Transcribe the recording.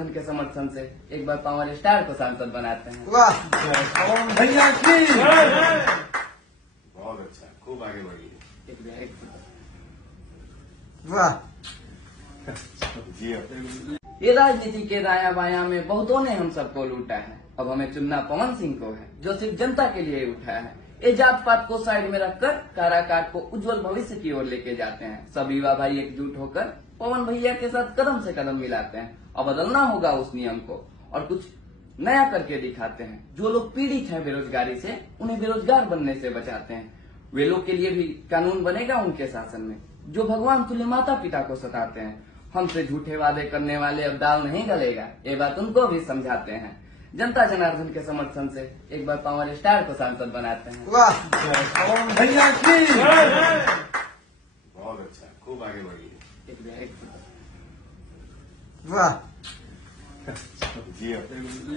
जनार्दन के समर्थन से एक बार पावर स्टार को सांसद बनाते हैं। वाह भैया की बहुत अच्छा, खूब आगे बढ़िए। वाह जी ये राजनीति के दाया बाया में बहुतों ने हम सबको लूटा है। अब हमें चुनना पवन सिंह को है, जो सिर्फ जनता के लिए उठा है। ये जात पात को साइड में रखकर काराकाट को उज्जवल भविष्य की ओर लेके जाते हैं। सब युवा भाई एकजुट होकर पवन भैया के साथ कदम से कदम मिलाते हैं। अब बदलना होगा उस नियम को और कुछ नया करके दिखाते हैं। जो लोग पीड़ित हैं बेरोजगारी से, उन्हें बेरोजगार बनने से बचाते हैं। वे लोग के लिए भी कानून बनेगा उनके शासन में। जो भगवान तुल्य माता पिता को सताते हैं, हमसे झूठे वादे करने वाले अब दाल नहीं गलेगा, ये बात उनको भी समझाते हैं। जनता जनार्दन के समर्थन से एक बार पावर स्टार को सांसद बनाते हैं। वाह भैया की बहुत अच्छा, खूब आगे बढ़िए। वाह जी